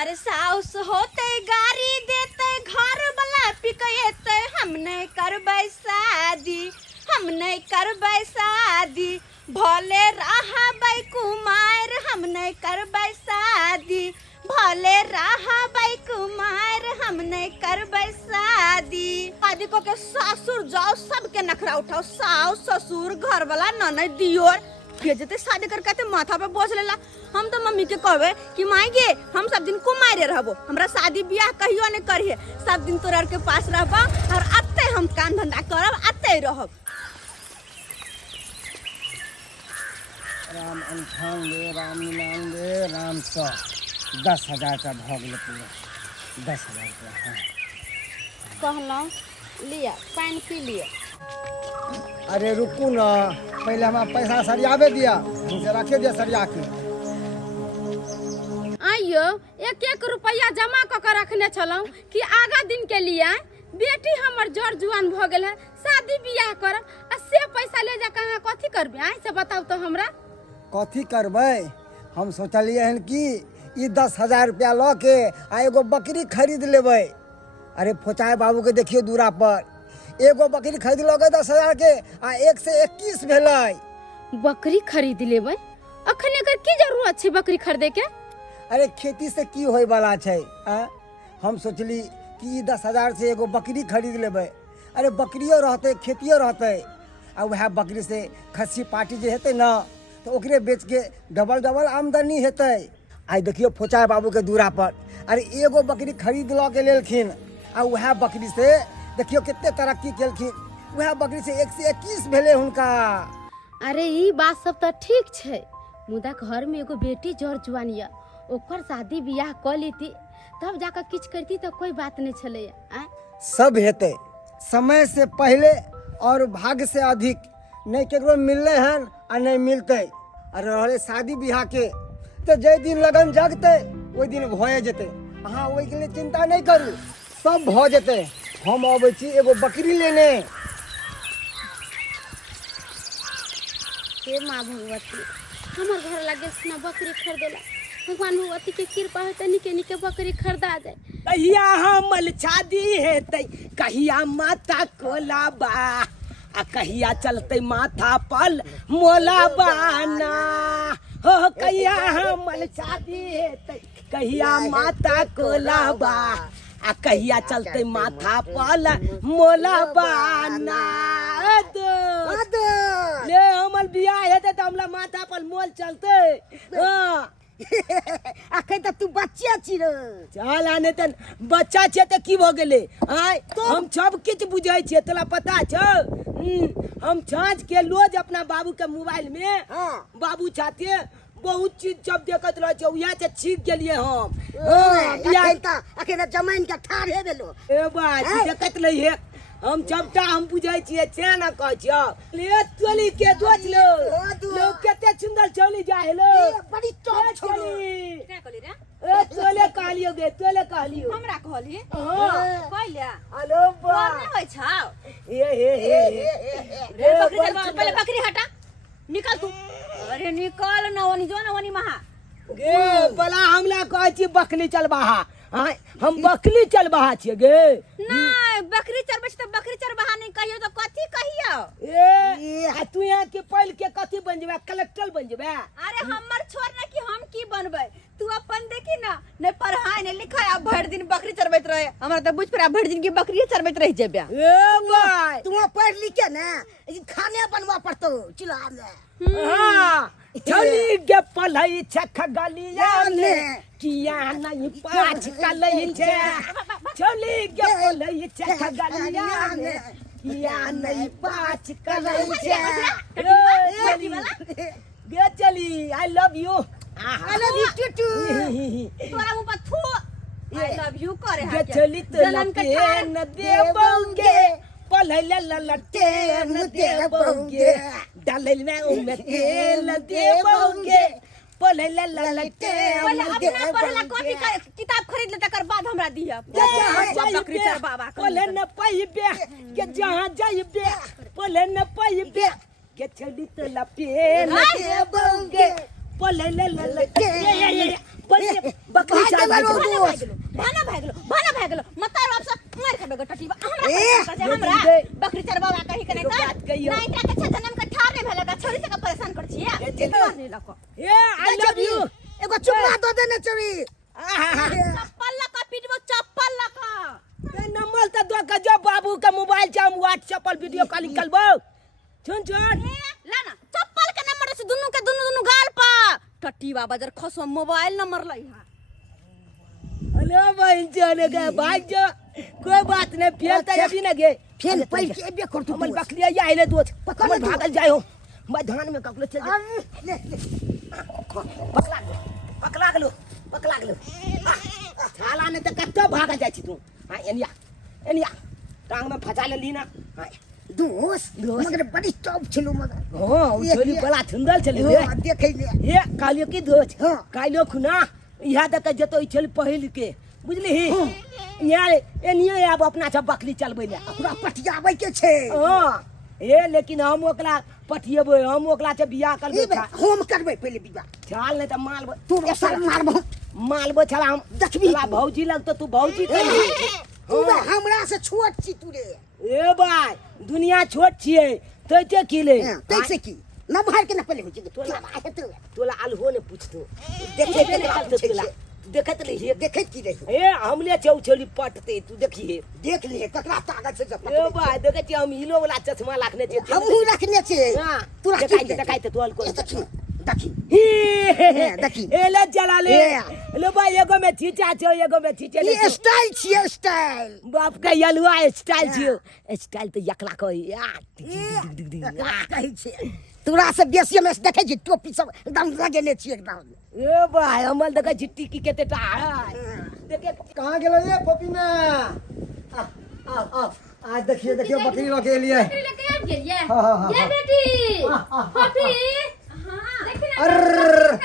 अरे साउस होते गाड़ी देते घर वाला पिकते हम नहीं करबै शादी हम नहीं करबै शादी भले रहबै कुमार हम नहीं करबै शादी भले रहबै कुमार हम नहीं करबै शादी शादी को के ससुर जाओ सबके नखरा उठाओ साउस ससुर घर वाला ननद दियोर भेजते शादी करके माथा पे बोझ लेला। हम तो मम्मी के कहबे कि मांगे हम सब दिन कुमारे रहबो हमरा शादी ब्याह कहियो नहीं करिए सब दिन तोरा के पास रहबा और अत्ते हम काम धंधा करब अत्ते रहब। राम अंठान ले राम नाम ले राम सा 10,000 का भाग ले पूरा 10,000 का। कहना लिया पानी पी लिया। अरे रुकू ना पहले हमारा पैसा सरियावे दिया उनसे रखे दिया सरिया के। आइयो 1-1 रुपया जमा क के रखने छलौ कि आगा दिन के लिए बेटी हमर जड़ जुआन भ गेल है शादी बियाह करब आ से पैसा ले जा कहां कथि करबे आइ से बताओ तो हमरा। कथी करबै हम सोचलिए हन कि ई 10,000 रुपया ल के आ एगो बकरी खरीद लेबै। अरे फोचाए बाबू के देखियो दूरा पर एगो बकरी खरीद लगे 10,000 के आ 1 से 21 भेलै। बकरी खरीद लेबै अखन एकर की जरूरत छै बकरी खरीदे के। अरे खेती से की होय वाला छै हम सोचली कि 10,000 से एगो बकरी खरीद लेबै। अरे बकरियो रहते खेतियो रहते आ वह बकरी से खस्सी पार्टी जे हेतै ना तो ओकरे बेच के डबल डबल आमदनी हेतै। आई देखियो फोचाए बाबू के दूरा पर अरे एगो बकरी खरीद ल के लेलखिन आ वह बकरी से देखियो कितने तरक्की केलखिन वह बकरी से 1 से 21 भेले हुनका। अरे ई बात सब तो ठीक छै मुदा घर में एगो बेटी जड़ जुआन या ओकर शादी बियाह क लेती तब जाकर किछ करती तो कोई बात नहीं छले। सब हेतै समय से पहले और भाग्य से अधिक नहीं केकरो मिलले हन आ नहीं मिलते। अरे रहे शादी बियाह के तो जे दिन लगन जगते ओई दिन भए जेते अहाँ ओई के लिए चिंता नहीं करू सब भ जेते। हम आबै छी एगो बकरी लेने। हे माँ भगवती हमर घर लगे सुना बकरी खरीदेला भगवान भगवती के कृपा होते निके निके बकरी खरीदा जाए। कहिया हमल शादी हेतै कहिया माता कोलाबा आ कहिया चलते माथा पल मोलाबाना हो कहिया हमल शादी हेतै कहिया माता कोलाबा आ कहिया चलते माथा पल मोलाबाना ले हमल बियाह हेतै त हमरा माथा पर मोल चलते। अखन त तू बच्चा छी रे चल आने तन बच्चा छे त की भ गेले आय हम सब किछ बुझै छियै तोला पता छ। हम छाँझ के रोज अपना बाबू के मोबाइल में बाबू छाते बहुत चीज जब देखत रह छ उया से सीख गेलिए हम। अखन जमाइन के ठाढ़ हे भेलो ए बात देखत रहिए हम सबटा हम बुझै छियै से ना कह छ ले चली के दोच लो लोग केते सुंदर चली जा हेलो बड़ी चौक चली क्या कहली रे ए तोले कहलियो गे तोले कहलियो हमरा कहली कहले हेलो बा नहीं होय छाओ हे रे बकरी चल पहले बकरी हटा निकल तू। अरे निकल न वनी जो न वनी महा गे बला हमला कहै छी बकरी चलबाहा हम बकरी चलबाहा छियै गे नहीं बकरी चरबै त बकरी चरबाहा नहीं कहियो तो कथी कहियो ए तू यहाँ के पहल के कथी बन जेबे कलेक्टर बन जेबे। अरे हमर छोड़ न कि हम की बनबै तू अपन देखी ना नहीं पढ़ाई नहीं लिखाई अब भर दिन बकरी चरबैत रहे हमरा त बुझ पर भर दिन की बकरी चरबैत रह जेबे। ए भाई तू पढ़ लिख के ना खाने बनवा पड़तो चिल्ला में हां चली के पढ़ई छख गलिया ने किया नहीं पाँच कलई छे चली के पढ़ई छख गलिया ने किया नहीं पाँच कलई छे गे चली I love you I love you too तोरा मुंह पर थू आई लव यू करे गे चली तो लटे न देबोगे पढ़ले ललटे न देबोगे डालल में उमे तेल देबोगे पढ़ले ललटे पहले अपना पढ़ला कॉपी किताब खरीद ले तकर बाद हमरा दिया बकरी चरबावा पढ़ले न पाइबे के जहां जाइबे पढ़ले न पाइबे के चली तो लटे न देबोगे पढ़ले ललटे पहिले बकरी भाग चार गेलो भाग दोस्त। भाना भाग गेलो मतार आपसे मार के बेगो टटीबा ए, हमरा बकरी चरबावा कहि के नहीं एगो बात कहियो। नहीं ता के जन्म के ठार नहीं भेलगा छोरी से का परेशान कर छिए नहीं लको ए आई लव यू एगो चुम्मा दो देने चोरी चप्पल लका पिटबो चप्पल लका ए नंबर त दो के जो बाबू के मोबाइल से हम व्हाट्सएप पर वीडियो कॉलिंग करबो सुन लाना चप्पल के नंबर से दुनु गाल पा टटीबा बाजार खसो मोबाइल नंबर लई हां अरे भाई चले गए भाग जा कोई बात नहीं फेल त अभी न गे फेन पैल के एबे कर तू हमर बकरिया ये आइले दोस्त पकड़ हमर ले तू। भागल जाय हो मैं धान में ककलो चल ले पकला गेलो छाला ने त कत्तो भागल जाय छी तू हां एनिया टांग में फंसा ले ली ना हां दोस्त मगर बड़ी टॉप छलो मगर हां ये- छोरी ये- बड़ा सुंदर चले रे देखे ले ये कालियो की दोस्त हाँ। कालियो खुना इहा तक जतो चल पहिल के बुझली यार एनियो अब अपना सब बकरी चलबै ले पूरा पटियाबै के छे हां ए लेकिन हम ओकला पठिएबै हम ओकला से बियाह करबै होम करबै पहले बिवा छाल नहीं त माल तू साल मारबो मालबो छला हम देखबी। तोरा भौजी लगतो तू भौजी कही तू हमरा से छोट छी तू रे ए भाई दुनिया छोट छिए तैते की ले कैसे की न भार के न पहले हो छी तोला हेतु तोला अलहो ने पूछतो देखे देखे ने के तोला देखत रही देखे की रे ए हमले चौछोली पटते तू देखिए देख ले ककरा ताकत से जब ए भाई देखे छी हम हिलो वाला चश्मा लाखने छी हमहू रखने छे हां तू देखाई तो तोल को देखी देखी। ए ले चला ले ए। ले भाई एगो में चीचा छो एगो में चीचे ले ये स्टाइल छिए स्टाइल बाप का यलुआ स्टाइल छियो स्टाइल तो यकला को यार कहै छे तोरा से बेसी में देखे छी टोपी सब एकदम लगेने छी एकदम ए भाई हमल देखे छी टिकी केते टा देखे कहां गेलो ये पपी में आ आज देखिए बकरी लगे लिए बकरी लेके आ गेलिए हाँ। ये बेटी हाँ। पपी हां देखी ना अर्र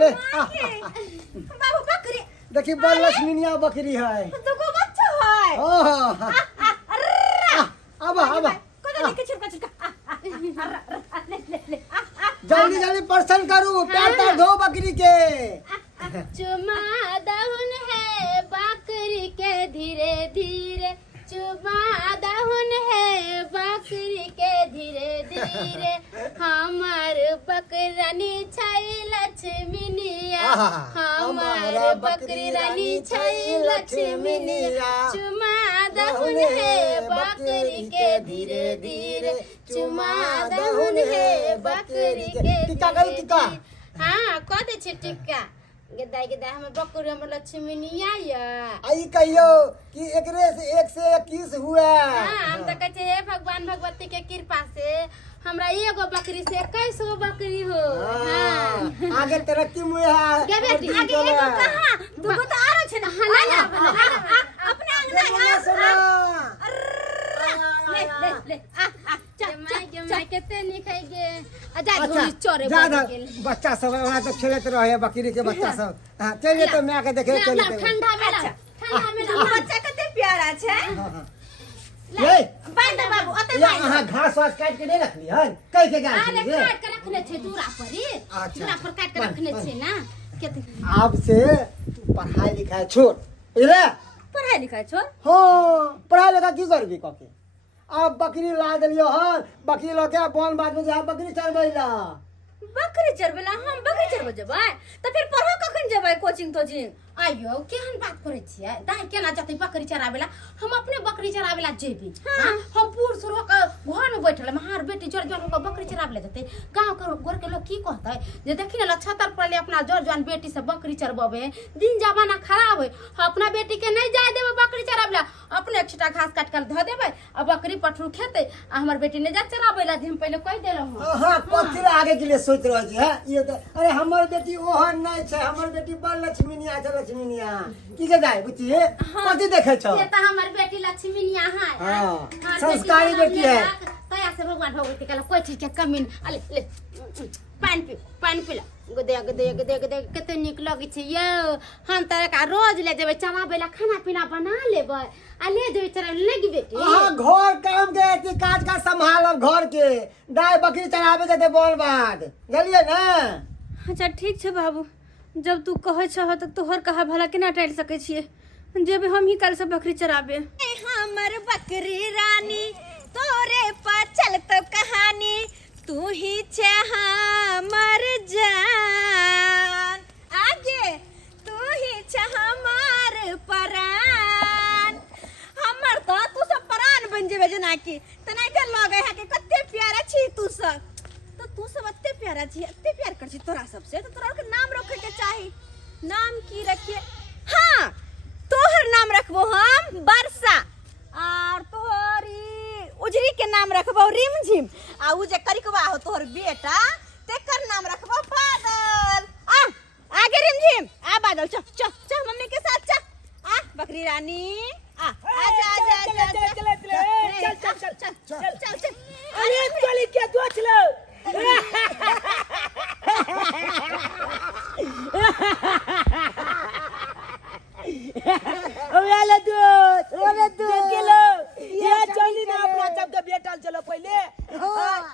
ले बाबू बकरी देखी बड़ लक्ष्मीनिया बकरी है दुगो बच्चा है हां अब कोदा लेके छिड़का जल्दी पर्सन करू पैर तार धो बकरी के चुमा दहुन है बकरी के धीरे धीरे चुमा दहुन है बकरी के धीरे धीरे हमार बकरानी छै लक्ष्मीनिया हमार बकरी रानी छै लक्ष्मीनिया चुमा दहुन है बकरी के धीरे धीरे चुमा दहुन है बकरी के टिक्का करू टिक्का हाँ कह दे छै टिक्का गेदाई हमर बकरी हमर लक्ष्मीनिया या आई कहियो कि एकरे से 121 हुआ हाँ हम तो कहते हे भगवान भगवती के कृपा से हमरा एगो बकरी से 21 गो बकरी हो हाँ आगे तरक्की में है के बेटी आगे एगो कहां दुगो तो आरो छै ना अपने अंगना सुना ले जमाई केते निखाई गे आजा अच्छा घोड़ी चोरे जा बन जा गेल बच्चा सब वहां तो खेलत रहे बकरी के बच्चा सब हां चलिए तो मैं के देखे चलिए तो ठंडा में ला ठंडा में ला बच्चा कते प्यारा छै ये बांध बाबू अते ये अहाँ घास वास काट के नहीं रखली है कई के गाछ आले ये काट के रखने छे दूरा पर ही अच्छा। दूरा पर काट के रखने छे ना केते अब से तू पढ़ाई लिखाई छोड़ इले पढ़ाई लिखाई छोड़ हां पढ़ाई लिखाई की करबी कके अब बकरी ला देलियो हन बकरी लके बन बाद में जा बकरी चरबैला बकरी चरबेला हम बकरी चरबे जेबै त फिर पढ़ो कखन जेबै कोचिंग तोचिंग आयो केहन बात करे छियै दाई केना जते बकरी चरावेला हम अपने बकरी चरावेला जेबी हां हम पूर सुरो के घर में बैठल हमार बेटी जोर जोर के बकरी चरावेला जते गांव के गोर के लोग की कहतै जे देखी ना छतर पर ले अपना जोर जोन बेटी से बकरी चरबवे दिन जमाना खराब है अपना बेटी के नहीं जाय देबे बकरी चरावेला अपने छिटा घास काट कर ध देबे आ बकरी पठरू खेते आ हमर बेटी ने जा चरावेला जे हम पहले कह देलौ हां कथि आगे के लिए सोच रहल छी है ये तो अरे हमर बेटी ओहन नहीं छै हमर बेटी बड़ लक्ष्मीनिया छै लक्ष्मीनिया की के जाय बुची कथि देखे छ ये तो हमर बेटी लक्ष्मीनिया है हां संस्कारी बेटी है तया से भगवान भगवती के कोई चीज के कमी नहीं ले पानी पी ला गदे कते निक लगे छै यो हम त का रोज ले जेबै चराबेला खाना पीना बना लेबै आ ले जेबै चरा लगी बेटी हां घर काम के एती काज का संभालब घर के गाय बकरी चराबे जते बोल बाद गेलिए ना अच्छा ठीक छै बाबू जब तू कहे छह तो तोहर कहा भला के ना टाइल सके छिए जेबे हम ही कल से बकरी चराबे। हमर बकरी रानी तोरे पर चलत कहानी तू ही छे हमर जान आगे तू ही छे हमर परान हमर तो तू सब परान बन जेबे जना की तना के लगे है कि कते प्यारा छी तू सब तो तू सब अत्ते प्यारा छी अत्ते प्यार कर छी तोरा सबसे तो तोरा के नाम रखे के चाही नाम की रखिए हाँ तोहर नाम रखबो हम बरसा और तोहरी उजरी के नाम रखबो रिमझिम आ उ जे करिकवा हो तोहर बेटा तेकर नाम रखबो बादल आ आगे रिमझिम आ बादल चल मम्मी के साथ चल आ बकरी रानी आ आजा चल अरे चली के दो चलो ओले दो गेलो ये चली ना अपना जब के बेटा चलो पहले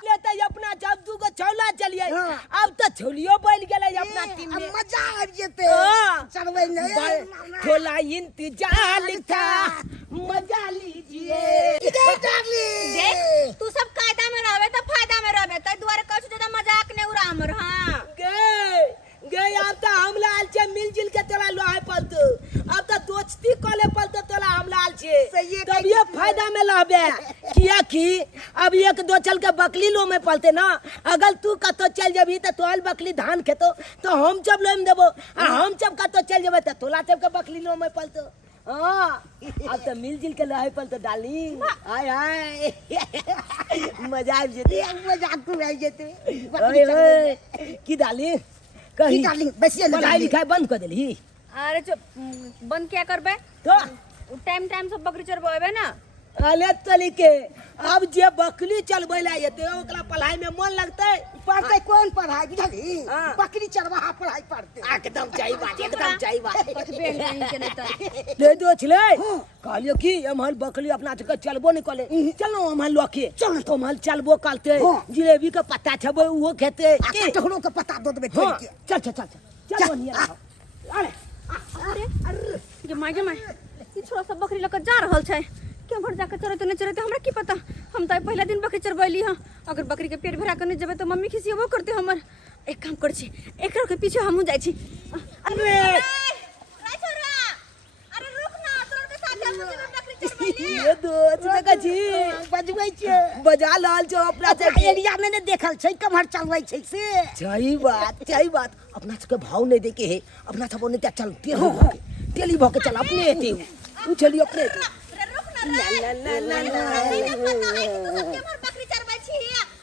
ले त अपना जब दू को छौला चलिए अब तो छौलियो बैल गेले अपना टीम में मजा आ जेते चलबै नहीं थोड़ा इंतजार था मजा लीजिए देख तू सब कायदा में रहबे त फायदा में रहबे त दुआरे कहू ज्यादा मजाक ने उड़ा हमर हां गए अब तो हम लाल छे मिलजुल के तोला लोहे पलतो अब तो दोस्ती कोले पलतो तोला हम लाल छे तब ये फायदा में लहबे किया कि अब एक दो चल के बकली लो में पलते ना अगर तू कतो चल जबी त तोल बकली धान खेतो तो हम जब लोम देबो आ हम जब कतो चल जबे त तोला जब के बकली लो में पलतो हां अब तो मिलजुल के लोहे पलतो डाली हाय हाय मजा आ जेते मजाक तू आ जेते ओए की डाली कही डार्लिंग बसिए पढ़ाई लिखाई बंद कर देली अरे चुप बंद क्या करबे तो टाइम सब बकरी चरबेबे ना अले तली के अब जे बकरी चलबैला येते ओकरा पढ़ाई में मन लगते पढ़ते कौन पढ़ाई बुझली हाँ। बकरी चरवाहा पढ़ाई पढ़ते एकदम सही बात एकदम सही बात बेल नहीं के नहीं त ले दो छले कहलियो कि हमल बकरी अपना जगह चलबो नहीं कले चलो हमल लोके चल तो हमल चलबो कालते हाँ। जिलेबी का पत्ता छबो वो खेते टकरो के पता दो देबे हाँ, के चल चल चल चल बनिया अरे अरे ये मागे माय ई छोरा सब बकरी लेकर जा रहल छै क्यों भर जाकर चरते नहीं चरते हमरा की पता हम तो पहला दिन बकरी चरबैली हां अगर बकरी के पेट भरा कर नहीं जेबे तो मम्मी खिसियबो करते हमर एक काम कर छी एकरा के पीछे हमहु जाई छी अरे रे छोरा अरे रुक ना तोर के साथ हमहु जेबे बकरी चरबैली ये दोस्त लगा जी बजबै छै बजा लाल जो अपना से एरिया में ने देखल छै कमहर चलबै छै से सही बात अपना सबके भाव नहीं देके है अपना सब ने क्या चलते हो टेली भके चल अपने एते तू चली अपने एते ला ला केमहर बकरी चरबै छी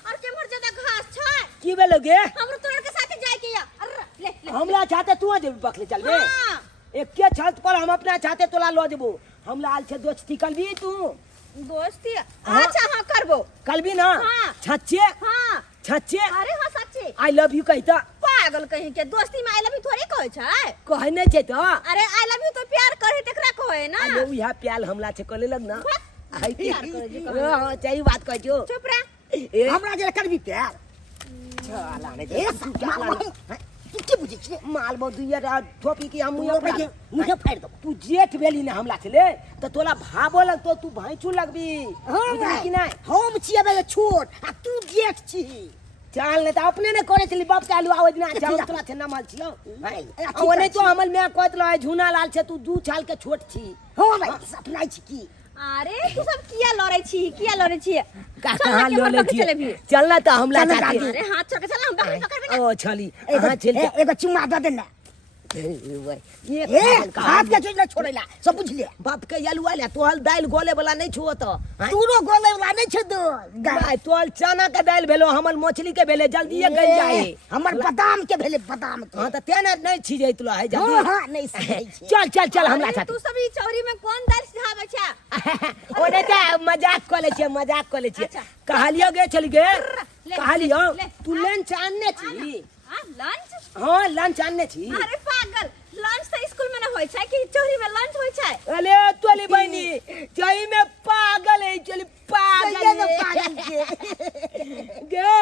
और केमहर ज्यादा घास छै की बे लगे हमरो तोर के साथ जाय के या अरे ले हमला चाहते तू जे बकले चल बे हां एक के छत पर हम अपना चाहते तोला लो देबो हम लाल छे दोस्ती कल भी तू दोस्ती अच्छा हां करबो कल भी ना हाँ। छच्चे हां छच्चे अरे हां सच्ची आई लव यू कहता पागल कहीं के दोस्ती में आई लव यू थोड़ी कहै छै कहे नहीं छे तो अरे आई लव यू तो प्यार करे तेकरा कहै ना अरे उ यहाँ प्याल हमला छे कले लग ना आई प्यार करे जे कहै हां सही बात कह जो चुप रह ए हमरा जे करबी प्यार चला ने ए दे तू की बुझै छी माल मो दुइया थोपी की हम मुझे फाड़ दो तू जेठ बेली ने हमला छले तो तोला भाबो लगतो तू भाईचू लगबी हां बुझली कि नहीं हम छिए बे छोट आ तू जेठ छी चाल ने तो अपने ने करे छली बाप के आलू आवाज ना चाल तोला छे ना माल छिलो ओने तो हमल में कहत रहे झुना लाल छे तू 2 साल के छोट छी हो भाई सपना छी की अरे तू सब किया लड़ै छी कहां लोले छी चलना तो हमला चाहते अरे हाथ छोड़ के चल हम बकरी पकड़बे ना ओ छली हां चल एगो चुम्मा दे देना ये हाथ के चीज ना छोड़ेला सब बुझ ले बाप के आलू ले तोहल दाल गोले वाला नहीं छुओ तो तूरो गोले वाला नहीं छ दो गाय तोहल चना के दाल भेलो हमल मछली के भेले जल्दी ये गल जाए हमर बादाम के भेले बादाम के हां तो तेना नहीं छी जैतलो है जल्दी हां हां नहीं सही छी चल हमला अरे चाहते तू सब ई चौरी में कौन दाल सिखाबै छै ओने त मजाक कर ले छे कहलियो गे चल गे कहलियो तू लंच आनने छी हां लंच हां लंच आनने छी अरे पागल लंच तो स्कूल में ना होय छै कि चौरी में लंच होय छै अले तोली बहनी जई में पागल है चली पागल सही में है। पागल के गे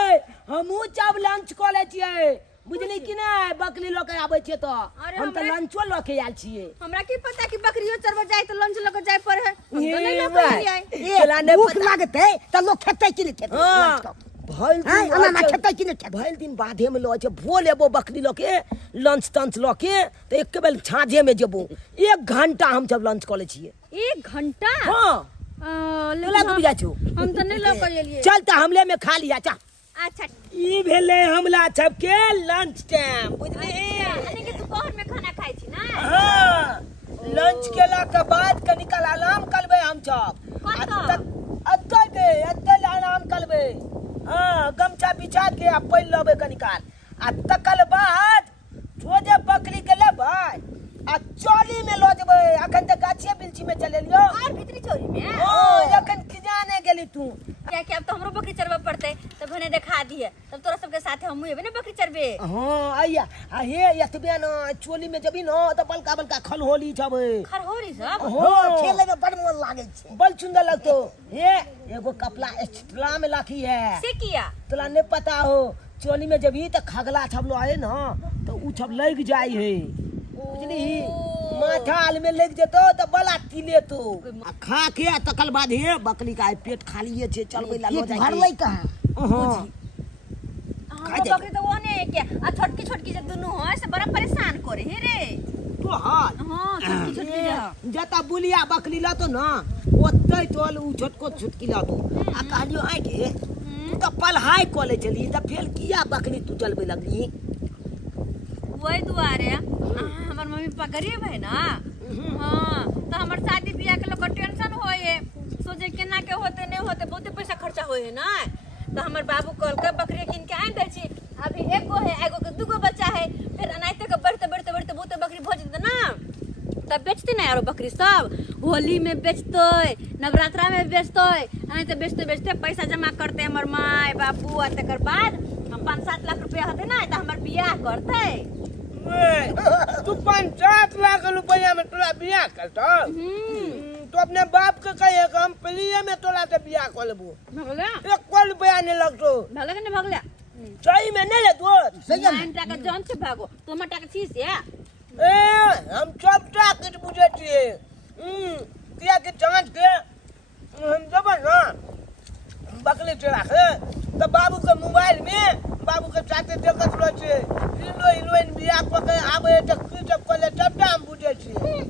हमू जब लंच कॉलेज छिए बुझली कि नहीं बकरी लोग आबै छे तो अरे हम तो हमरा- लंचो लेके आयल छिए हमरा की पता कि बकरियो चरवा जाए तो लंच लेके जाए पर है हम तो नहीं ये लेके भाई। आए चला नहीं भूख पता। लागते त लोग खेते कि नहीं खेते हाँ लंच को? भल हैं? दिन अनाना लगे- खेते कि नहीं खेते? भल दिन बाधे में लो छे भोल एबो बकरी लोके लंच तंच लोके तो एक बेल छाजे में जेबो 1 घंटा हम सब लंच कले छिए 1 घंटा हां लेकिन तोला को बुझा छो हम तो नहीं लेके लिए चल त हमले में खा लिया चा अच्छा ई भेले हमला सबके लंच टाइम बुझली यानी कि दोपहर में खाना खाई छी ना हाँ लंच केला के बाद कनिकल आराम करबे हम सब अत्ते आराम करबे हाँ गमछा बिछा के आ पैल लेबे कनिकाल आ तकल बाद सोजे बकरी के लेबै आ चोली में लो जेबै अखन त गाछिए बिलछी में चले लियो और भीतरी चोरी में ओ अखन किजाने गेली तू क्या क्या अब तो हमरो बकरी चरवा पड़ते तब भने देखा दिए तब तोरा सबके साथे हम एबे ना बकरी चरबे हाँ आइया आ हे एतबे न चोली में जबी न त बलका बलका खलहोली छबे खरहोरी सब हाँ, खेले में बड़ मन लागे छे। बल सुंदर लगतो हे एगो कपड़ा एक्स्ट्रा में लाखी है से किया तोला नहीं पता हो चोली में जब ही तो खगला छबलो है ना तो उ छब लग जाई है बुझली माथा आल में लग जतो तो बला तिले तो आ खा के आ तकल बाद हे बकरी का पेट खाली छे चलबे ला लो पेट जाई भरलै कहाँ? हां हम बकरी तो वो ने क्या आ छोटकी छोटकी जे दुनु है से बड़ा परेशान करे हे रे तो हाल हां छोटकी छोटकी जे जता बुलिया बकरी ला तो ना ओतै तोल उ छोटको छुटकी ला तो आ कहलियो आइ के तू तो पढ़ाई कॉलेज चली तो फेल किया बकरी तू चलबे लगली वही दुआरे हमर मम्मी पापा गरीब है ना हाँ तो हमर शादी बियाह के लोग टेंशन होए सोचे केना के होते नहीं होते बहुते पैसा खर्चा होए ना तो हमर बाबू कल के बकरी किन के आन दे छी अभी एगो है एगो के दूगो बच्चा है फिर अनाइते के बढ़ते बढ़ते बढ़ते बहुते बकरी भो जेते ना तब बेचते ना यारो बकरी सब होली में बेचते नवरात्रा में बेचते अनाइते बेचते बेचते पैसा जमा करते हमर माय बाबू आ तकर बाद हम 5-7 लाख रुपया होते ना तो हमर बियाह करते तू 5-7 लाख रुपया में तोरा बियाह करतो तो अपने बाप के कहे कि हम प्रिय में तोरा से बियाह कर लेबो भगला 1 रुपया नहीं लगतो भगला के नहीं भगला सही में नहीं ले तू सही है। 9 टाका जौन से भागो तुम टाका छीस या ए हम सब टाके बुझे छिए किया के जांच के हम जब ना बकरी चढ़ा के तो बाबू के मोबाइल में बाबू के साथे देखत रह छे हीरोइन बियाह क के आबे त की सब कोले सबटा हम बुझे छिए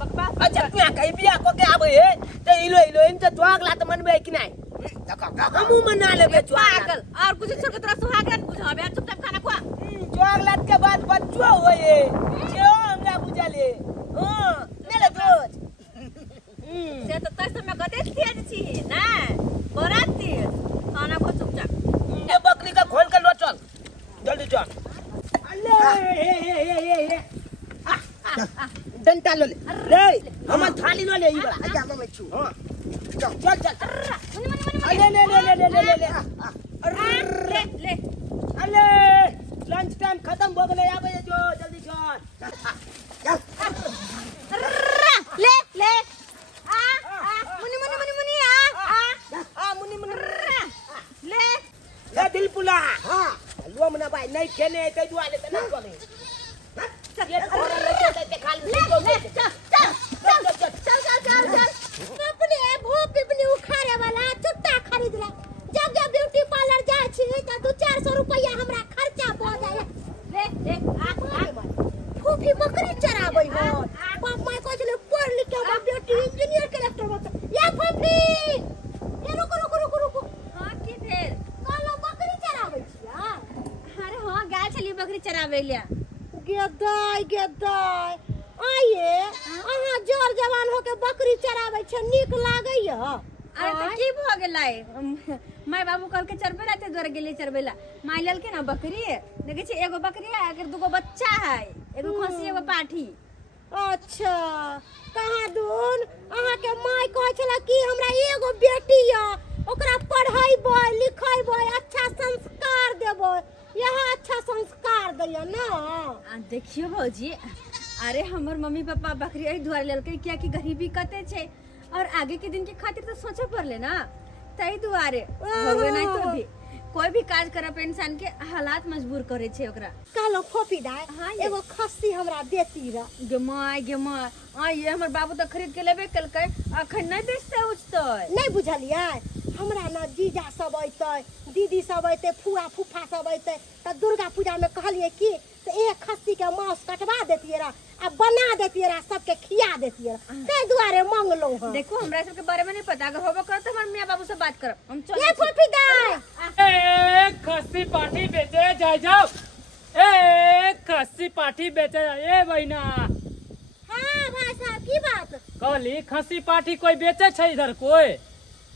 बकवा अच्छा तू कहीं बियाह क के आबे है तो हीरोइन तो जोगला तो मनबे कि नहीं हमू मना लेबे पागल और कुछ छोड़ के तोरा सुहागन बुझाबे चुपचाप खाना खा जोगला के बाद बच्चो होए जो हमरा बुझले हां ले ले रोज से तो तस में कते तेज छी ना बड़ा तेज खाना खा चुपचाप ये बकरी का खोल कर लो चल जल्दी चल अल्ले हे डंटा लो ले हम थाली लो ले ई बड़ा आजा मम्मी छू। हां चल चल मनी मनी मनी ले ले ले ले अल्ले लंच टाइम खत्म हो गले आबे जो जल्दी चल ले ले आ मुनी मुनी मुनी मुनी आ मुनी मुनी ले ले दिल पुला हां लो मना भाई नहीं खेने ते जुआ ले तना चले ये थोड़ा ले ते खाली ले चल अपने भूख पिपनी उखाड़े वाला चुट्टा खरीद ले जब जब ब्यूटी पार्लर जाय छी त 200-400 रुपया हमरा खर्चा भ जाय ले आ फूफी बकरी चराबै हो बाप माय कहै छले पढ़ लिख के ब्यूटी इंजीनियर कलेक्टर बन या फूफी ये रुको हां की भेल कहलो बकरी चराबै छिया अरे हां गाय छली बकरी चराबै ले गेदाय आइए अहाँ जोर जवान होके बकरी चराबै छ नीक लागैय अरे त की भ गेलै माय बाबू कल के चरबे रहते द्वार गेले चरबेला माय लेल के ना बकरी देखे छी एगो बकरी है अगर दूगो बच्चा है एगो खसी एगो पाठी अच्छा कहाँ दून अहाँ के माय कहै छला कि हमरा एगो बेटी य ओकरा पढ़ाइबै लिखाइबै अच्छा संस्कार देबै यहाँ अच्छा संस्कार दैया ना देखियो भौजी अरे हमर मम्मी पापा बकरी एही दुआरे लेलकै किया कि गरीबी कते छै और आगे के दिन के खातिर तो सोचे पड़ले ना तई दुआरे होवे नहीं तो भी कोई भी काज करे पे इंसान के हालात मजबूर करे छे ओकरा। कहलो फोफी दाय हाँ, एगो खस्सी हमरा देती र। गे माय आ ये हमर बाबू तो खरीद के लेबे कलकै, अखन नहीं बेचते उचतै। नहीं बुझलियै, हमरा ना जीजा सब अइतै, दीदी सब अइतै, फुआ फूफा सब अइतै, त दुर्गा पूजा में कहलिए कि तो एक खस्सी के मांस कटवा देतियै रा आ बना देतियै रा, सबके खिया देतियै रा, तै दुआरे मांगलौ हन। देखो हमरा सब के बारे में नहीं पता, अगर होबो कर तो हमर मियां बाबू से बात करब। हम चल ये फोफी दाय एक खस्सी पाठी बेचे जाए जाओ, एक खस्सी पाठी बेचे ए बहिना। हां भाई साहब की बात? कहली खस्सी पाठी कोई बेचे छै इधर कोई?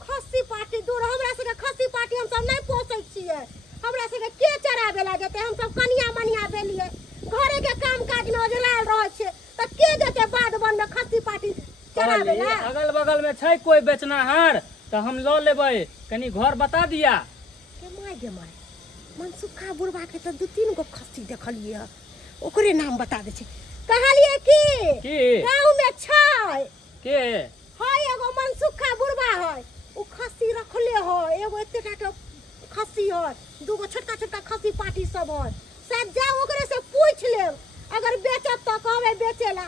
खस्सी पार्टी दूर, हमरा सबके खस्सी पार्टी हम सब नहीं पोसै छियै, हमरा सबके के चराबे ला जेतै, हम सब कनिया मनिया भेलियै, घरे के काम काज में ओझराल रहै छै, त के जेतै बाद बन में खस्सी पार्टी चराबे कहली ला? अगल बगल में छै कोई बेचनाहार तो हम लो लेबै, कनी घर बता दिया। गे माय मनसुखा बुढ़वा के त दू तीन गो खस्सी देखलियै, ओकरे नाम बता दे छै। कहलिए की? गांव में छै के हाय एगो मनसुखा बुढ़वा है, उ खस्सी रखले है, एगो एते टाटा खस्सी है, दूगो छोटका छोटका खस्सी पार्टी सब है, सब जाओ ओकरे से पूछ ले, अगर बेचत तो कहबे बेचेला।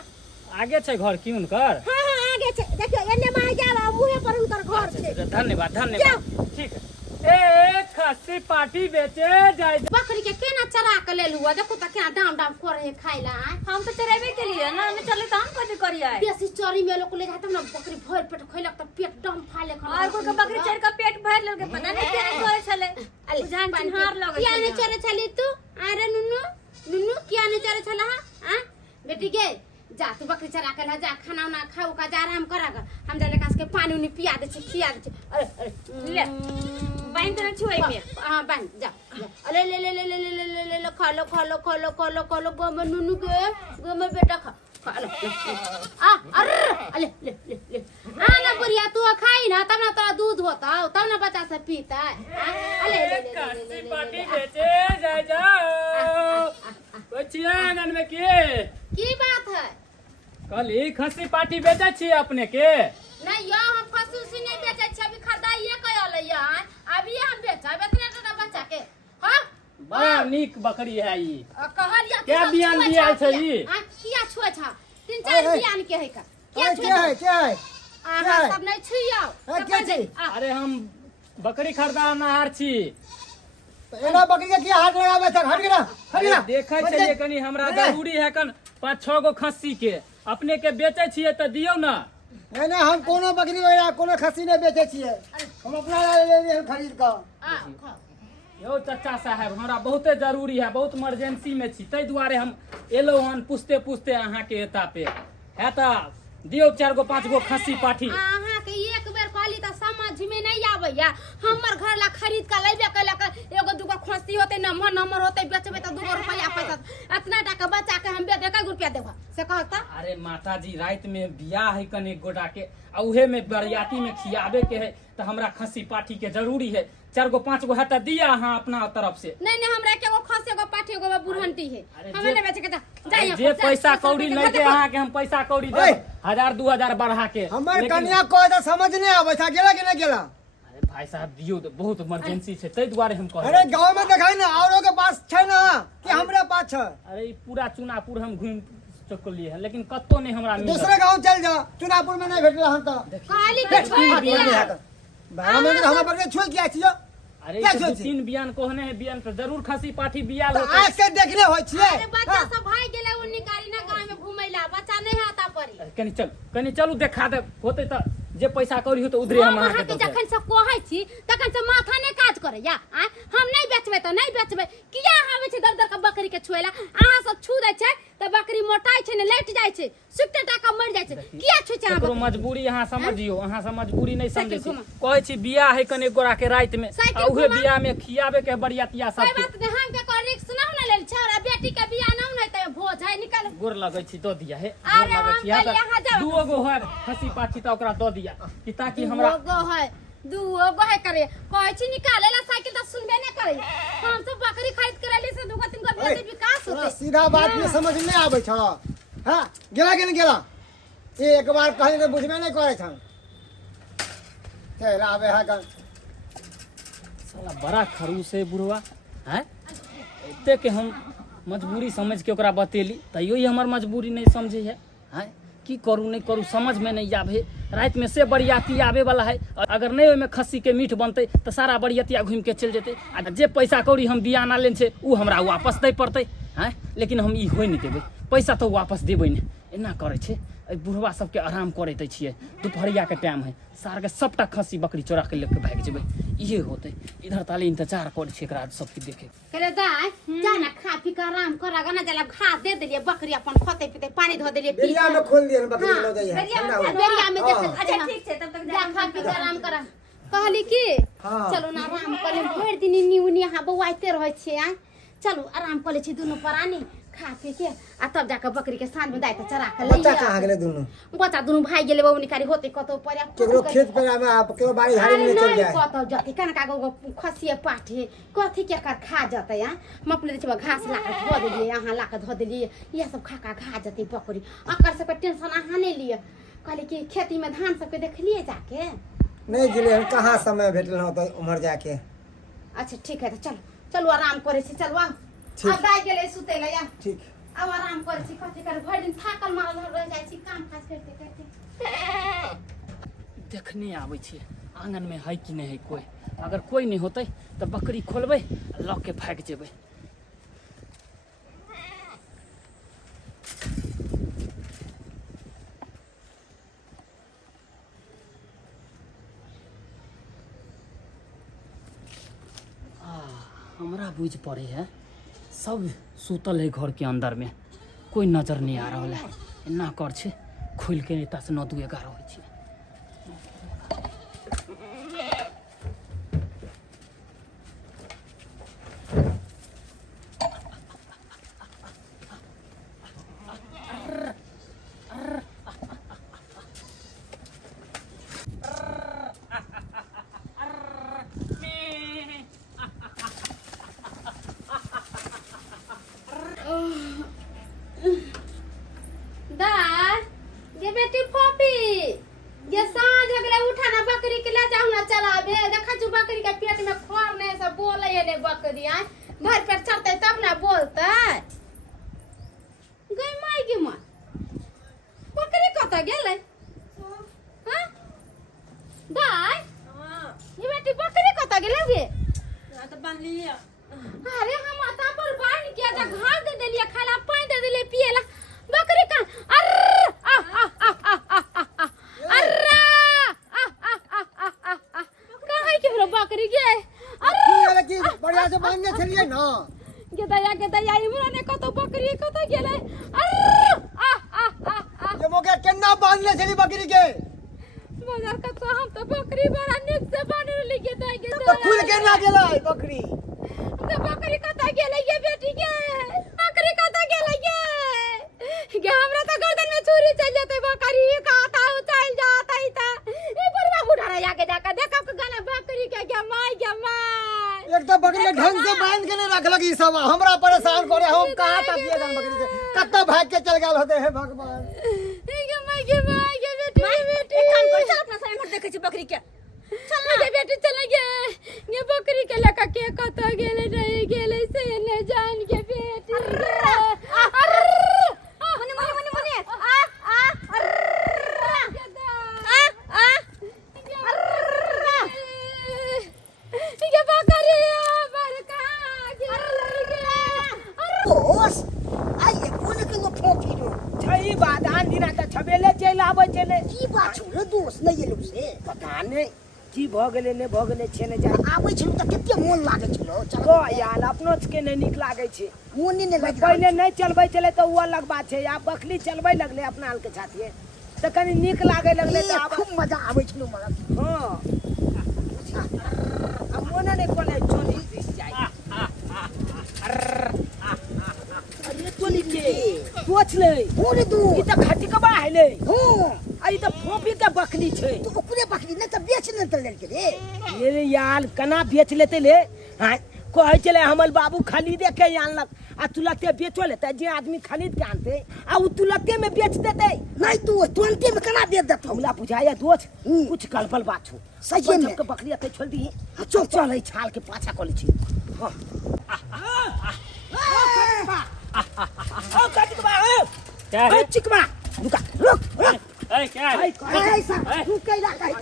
आगे छै घर की उनकर? हां हां आगे छै, देखियो एने माय जावा मुहे पर उनकर घर छै। धन्यवाद धन्यवाद, ठीक है। एक खस्सी पाठी बेचे जाए। बकरी के केना चरा के ले लुआ, देखो त केना डाम डाम करे खाइला। हम तो चरेबे के लिए ना, नहीं चले तो हम कथी करिए। बेसी चरी में लोग ले जात ना, बकरी भर पेट खइलक त पेट डम फाले खा। और कोई के बकरी चर का पेट भर लेके पता नहीं केना करे छले, बुझान चिन्हार लगे किया ने चरे छली तू? अरे नुनु नुनु किया ने चरे छला? हां बेटी गे जा तू बकरी चरा के ला, जा खाना उना खाऊ का, जा आराम करा कर, हम जाले कास के पानी उनी पिया दे छी, खिया दे छी। अरे अरे ले बाइन तो छुई में। हां बान जा। अरे ले ले ले ले ले ले ले ले खा लो खा लो खा लो खा लो खा लो, गम नुनु के गम बेटा खा खा लो। आ अरे ले ले ले ले आ ना बुढ़िया तू खाई ना, तब ना तोरा दूध होता, तब ना बच्चा सब पीता है। अरे ले ले खस्सी पाठी बेचे जाए जाओ। बचिया आंगन में की बात है? कहली खस्सी पाठी बेचे छी अपने के? नहीं यो हम पशु से नहीं बेचे छी, अभी खरीदाइए कयल या, अभी हम बेचब इतने टका बच्चा के। हां बड़ा नीक बकरी है ई। कहलिया क्या बियान दिया छै ई? किया छुआ छा तीन चार बियान के है का? क्या है क्या है? आहा सब नहीं छुइयो। क्या चीज? अरे हम बकरी खरीदारनाहार छी। एना बकरी के की हाथ लगावे छ? हट गेला हट गेला। देखै छलिए कनी हमरा जरूरी है कन 5-6 गो खस्सी के, अपने के बेचे छिए त दियौ ना। नहीं नहीं हम कोनो बकरी वगैरह कोनो खस्सी नहीं बेचे छिए, हम अपना ले लिए खरीद के। यौ चाचा साहब हमरा बहुते जरूरी है, बहुत इमरजेंसी में छी, तै दुआरे हम एलौ हन पूछते पूछते अहाँ के एता पे है त दियौ 4 गो 5 गो खस्सी पाठी। अहाँ के एक बेर कहली त समझ में नहीं आबैया, हमर घर ला खरीद के लेबे कैला के, एगो दूगो खस्सी होते नम्हर नम्हर होते, बेचबे त 2 रुपया पैसा, इतना टका बचा के हम बेच के रुपया देबा से कहता। अरे माता जी रात में बियाह है कने गोटा के, आ उहे में बरियाती में खियाबे के है, त हमरा खस्सी पाठी के जरूरी है। 4 गो 5 गो है त दिया अहाँ अपना तरफ से। नहीं नहीं हमरा के एगो खस्सी एगो पाठी एगो बुढ़ंटी है, अरे हमें नहीं बेचे के जा। अरे जे पैसा कौड़ी नहीं दे अहाँ के हम पैसा कौड़ी दे 1000-2000 बढ़ा के। हमर लेकिन- कन्या को तो समझ नहीं आवे था, गेला कि नहीं गेला? अरे भाई साहब दियो तो बहुत इमरजेंसी छै, तै दुआरे हम कह। अरे गांव में देखाई ना, औरों के पास छै ना कि हमरे पास छै? अरे ई पूरा चुनापुर हम घूम चुकलिए हैं, लेकिन कत्तो नहीं हमरा मिलल। दूसरे गांव चल जा, चुनापुर में नहीं भेटला हम तो। कहली के छोड़ दिया। भाड़ा में हमरा बकरी छोड़ किया छियो? अरे क्या ई तो सोची? 2-3 बियान कहने है, बियान पे जरूर खस्सी पाठी बियाल तो होते। आज के देखले होय छिए। अरे बच्चा सब भाई गेले उन्नी गाड़ी ना गांव में घुमैला, बच्चा नहीं आता परी। कनी चलू देखा दे, होते त जे पैसा कौड़ी हो तो उधरे हम अहाँ के के दे। जखन से कहै छी तखन से माथा नहीं काज करे या। हम नहीं बेचबे तो नहीं बेचबे, किया आवे छै दर दर के बकरी के छुएला? अहाँ सब छू दे छै त बकरी मोटाई छै ने, लेट जाय छै, सुट्टे टाका मर जाय छै, किया छुए छै अहाँ ककरो बकरी? मजबूरी अहाँ समझियो, अहाँ सब मजबूरी नहीं समझे छी। साइकिल घुमा। कहै छी बियाह है कने गोरा के रात में, साइकिल आ उहे घुमा। बियाह में खियाबे के बरियातिया कोई सब बात नहीं, हम के को रिस्क ना ना लेल छोरा बेटी के बियाह ना नहीं त भोज है निकल। गोर लगै छी दो दिया है। अरे गोर लगै छी अंकल, यहाँ जाओ। दूगो गो है खस्सी पाठी त ओकरा दो दिया कि ताकि हमरा दूगो है, दूगो है करे कहै छी निकालेला साइकिल त सुनबे नहीं करे। हम सब बकरी खरीद के लेली से दूगो तीन गो बेटी विकास तोरा होते। सीधा बात में समझ नहीं आवे छ। हां गेला कि नहीं गेला? एक बार कहे तो बुझबे नहीं करे छ। तेरा आवे है का साला बड़ा खरूस है बुढ़वा हैं। एते के हम मजबूरी समझ के ओकरा बतेली तैयो ही हमर मजबूरी नहीं समझे है हैं। की करूँ नहीं करूँ समझ में नहीं आवे। रात में से बरियाती आवे वाला है, अगर नहीं ओहिमे खस्सी के मीट बनते तो सारा बरियातिया घूम के चल जेते। आ जे पैसा कौड़ी हम बियाना लेने छे उ हमरा वापस दे पड़ते हैं। लेकिन हम ई होय नहीं देबै, पैसा तो वापस देबै नहीं। एना करे छे बुढ़वा सबके आराम करे दै छियै। दुपहरिया के टाइम है, सार के सबटा खस्सी बकरी चोरा के लेके भाग जेबै। इहे होते इधर ताले इंतजार करे छे एकरा सबके देखे। करे दाई जा ना खा पी के आराम करा गना जला घास दे देलिए बकरी अपन खते पीते पानी धो देलिए पी। बेरिया में खोल दिए बकरी लो जाइए। बेरिया में जैसे अच्छा ठीक छे, तब तक जा खा पी के आराम करा। कहली की हाँ। चलो ना आराम करे, भर दिन न्यूनी यहाँ बौआते रहे छे। आ चलो आराम करे छे दुनु प्राणी खा पी के आ तब जाके बकरी के सांझ में दाई त चरा के बच्चा लइया। कहाँ गेले दुनू? बच्चा दुनु भाई गेले बबनी कारी होते कतो पर्या केकरो खेत पे में आप केकरो बाड़ी झाड़ी में चल जाए। कतो जति कन का गो खसिए पाठे कथी के कर खा जते। आ हम अपने देख घास ला के धो देलिए, यहाँ ला के धो देलिए, ये सब खा खा जते बकरी। अकर से टेंशन अहाँ नहीं लिए। कहले कि खेती में धान सब के देखलिए जाके। नहीं गेले हम कहाँ समय भेटल हो तो उमर जाके। अच्छा ठीक है तो चलो चलो आराम करे छी। चलो आओ ठीक। अब दाई गेले सुते ले आ। ठीक। अब आराम करे छी, कथी करे भर दिन थाकल मारल रह जाय छी काम काज करते करते। देखने आबै छियै आंगन में है कि नहीं है कोई। अगर कोई नहीं होते तो बकरी खोलबै लॉक के भाग जेबै। हमरा बुझ पड़े है सब सुतल है घर के अंदर में, कोई नजर नहीं आ रहा है। एना कर छे खोल के नेता से 9-2-11 होइ छै। ये बेटी पपी ये साँझ अगले उठाना बकरी के ले जाऊ ना चलाबे। देखा जो बकरी के पेट में खोर नहीं सब बोले ये ले बकरी आ भर पेट चढ़ते तब ना बोलते। गई माई के मां बकरी कत गेले? हां दाई ये बेटी बकरी कत गेले गे? तो बांध लिया। अरे हम आता पर बांध के जा घास दे देलिए, खाला पानी दे देलिए पिएला। बकरी का अर्र आ आ आ आ आ आ अर्र आ आ आ आ आ कहां के रो बकरी गे? अरे की बढ़िया से बांधने चलिए ना। के दया इमरा ने कतो बकरी कतो गेले। अर्र आ आ आ आ ये मोके केना बांधने चली बकरी के? मगर कतो हम तो बकरी बड़ा निक से बांध लेके दे के तो खुल के ना गेला बकरी। तो बकरी कतो गेले ये बेटी के? बकरी कतो गेले गे? गे हमरा तो गर्दन में छुरी चल जाते बकरी खाता चल जाता ही था। ए बड़वा बूढ़ा रहा के जाकर देखो के गाना बकरी के माई के माई। एक तो बकरी ढंग से बांध के नहीं रख लगी सब हमरा परेशान करे। हम कहां तक ये जान बकरी से कत्ता भाग के चल गेल होते हैं भगवान। के माई के बेटी बेटी एक काम कर, चल अपना समय मत देखे छी बकरी के। चल ना बेटी चले गे। ये बकरी के लेका के कतो गेले नहीं गेले से न जान के बेटी। मने मने मने मने आ आ आ ये बकरी बड़का गेले। ओस आइए कोने के लो फोफी रो छई बात आन दिना त छबेले चल आबै चले। की बात छौ दोस्त नहीं एलो से पता नहीं की भ गेले ने भ गेले छे ने जा। आबै छौ त कते मोन लागे छलो। चल को यार अपनो के ने नीक लागे छे। मोन नहीं लगे। पहले नहीं चलबै चले तो वो अलग बात है। आप बकरी चलबै लगले अपना हाल के साथे तो कनी नीक लागे लगले तो अब खूब मजा आबै छलो मगर। हां अब मोना ने कोले चोली दिस जाय। अरे चोली के पोछ ले ओरे तू ई त खटी के बाहले। हां आई त फोफी के बकरी छे। तो ओकरे बकरी ने त बेच न त लेल के रे। ये यार कना बेच लेते ले। हां कहै चले हमर बाबू खरीदे के आनलक आ तुलते बेचो लेते जे आदमी खरीद के आनते आ उ तुलते में बेच देते। नहीं तू तुरंते में कना बेच देता हमरा बुझाया दोस्त कुछ गड़बड़ बात हो। सही में। के बकरी अते छोड़ दी चल चल है छाल के पाछा कर ली छी। हां ओ कटबा क्या है? चिकबा रुका रुक क्या है? ऐसा तू कैला कहे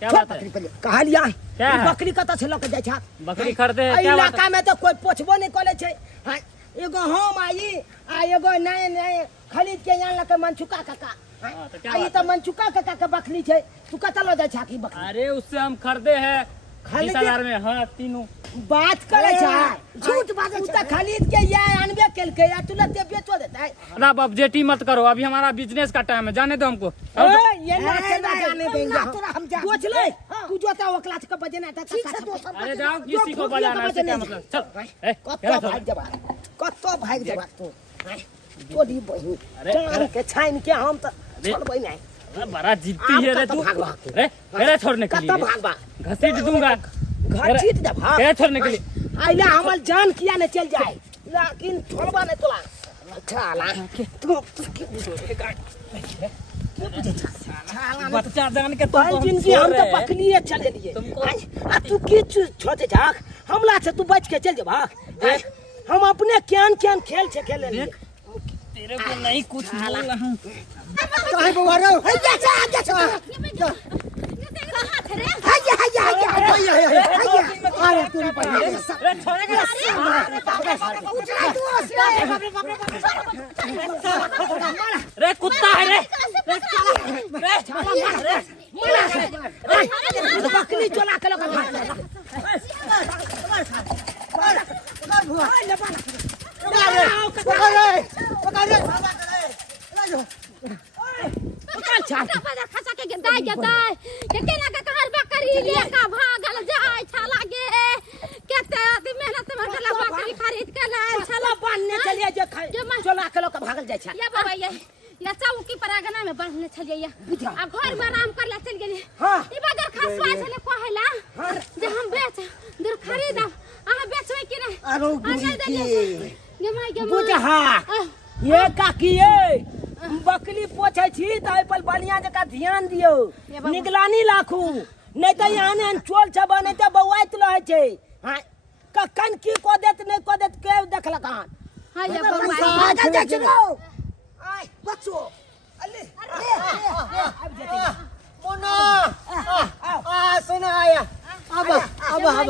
क्या बात है? कहा लिया क्या है? बकरी कत से लक जाय छा बकरी खरीदे एहि क्या बात इलाका में तो कोई पोछबो नहीं करे छे। हां एगो हम आई आ एगो नए नए खरीद के यहाँ लके मनचुका काका। हाँ, तो क्या आई बात तो मनचुका काका के बकरी छे तू कत लो जाय छा की बकरी अरे उससे हम खरीदे हैं खरीदे? 20,000 में। हाँ तीनों। बात करे छा झूठ बात तू तो खरीद के या अनबे केल के या तू लते बेचो देता है। अब जेटी मत करो, अभी हमारा बिजनेस का टाइम है, जाने दो हमको। ये ना केना जाने देंगे हम जा पूछ ले तू जोता ओकला के बजे ना था अरे जाओ किसी को बजाना है, क्या मतलब? चल कत्तो भाग जबा कत्तो भाग जबा तू तोड़ी बहिन जान के छाइन के हम तो छोड़बै नहीं। अरे बड़ा जिद्दी है रे तू। अरे मेरा छोड़ने के कत्तो लिए भागबा घसीट दूंगा। घर छीट दे भाग क्या छोड़ने के लिए? आइला हमर जान किया ने चल जाए लेकिन छोड़बा नहीं तोला छाला तू की बुझेगा बच्चा जान के भाई जिंदगी हम तो पकड़िए चले लिए आ तू की छोटे झाक हमला से तू बच के चल जा भाग। हम अपने क्यान क्यान खेल छे खेले लिए तेरे को नहीं कुछ बोल रहा हूं। काहे बउआ रे हैया जा आगे जा हैया अरे तेरी पड़ी अरे छोड़ेगा? रे कुत्ता है रे। बकरी चला के लोग खसा के गिरदाई जताय के केना के कहर बकरी लेका भागल जाय छला गे केते आदमी मेहनत में गला बकरी खरीद के लायल छला बनने चलिए जो चला के लोग भागल जाय छा। या बाबा या चौकी पर आगना में बांधने चलिए या अब घर में आराम कर ले चल गेली। हां ई बदर खसवा छले कहला जे हम बेच दूर खरीद आहा बेचबै कि नहीं? अरे गुरुजी गमाई बुझहा ये काकी ये बकरी पोछे छी त पर बढ़िया जका ध्यान दियो निगरानी राखू नहीं तो यहाँ ने चोल छ बने त बौआइत रहे छे। हां कखन की को देत नहीं को देत के देखला कहां हां या आगे जा चलो आय बच्चो अले अब जते मोना आ सुना आया अब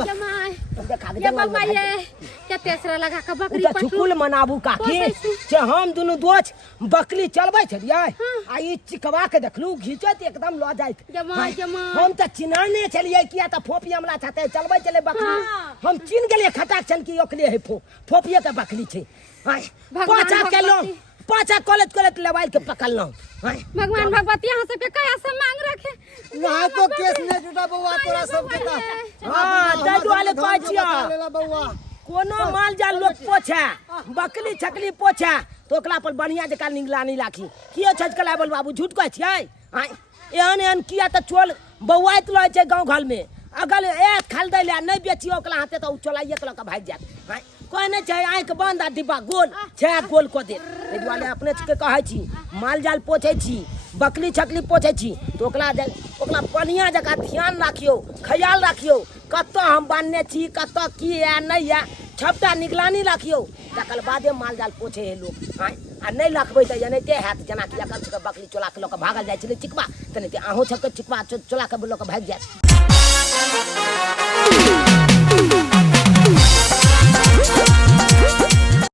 जमाई देखा ये बाबा ये क्या तेसरा लगा के बकरी उनका चुकुल मनाबू काकी जे हम दुनु दोच बकरी चलबै छलियै आ ई चिकवा के देखलू घिचत एकदम ल जाइत जमाई हम त चिनाने छलियै किया त फोपी हमला छते चलबै चले बकरी हम चिन गेलियै खटाक छन की ओकले है फोपिए के बकरी छै। पाछा केलो पाछा कॉलेज लेवाइल के पकड़लौ। भगवान भगवती यहाँ से कया से मांग रखे ना तो केस ने जुटा बउआ तोरा सब के हां दादू वाले कहै छियै लेला बउआ कोनो माल जाल लोग पोछे बकरी छकली पोछे तो ओकरा पर बढ़िया जका निगरानी राखी कियो छजकला बोल बाबू झूठ कहै छियै। एहन एहन किया त चोल बौआइत रहे छै गांव घर में अगर एक खरीदै ले नहीं बेचियो ओकरा हाथे तो चोलाइए के लक भाग जात कोई नहीं छै आंख बंद आ डिब्बा गोल छै गोल को दे ए दुआरे अपने के कहै छी माल जाल पोछै छी बकरी छकली पोछै छी तो ओकरा बढ़िया जका ध्यान राखियो ख्याल राखियो कत हम बान्ने छी कत की है नहीं है छपटा निगरानी राखियो तकर बादे माल जाल पोछे है लोग। आ नहीं रखबै त जनैते हैत जेना कि एकर बकरी चोला के लोक भागल जाइ छलै चिकवा तने ते अहूँ सबके चिकवा चोला के लोक भाग जायत।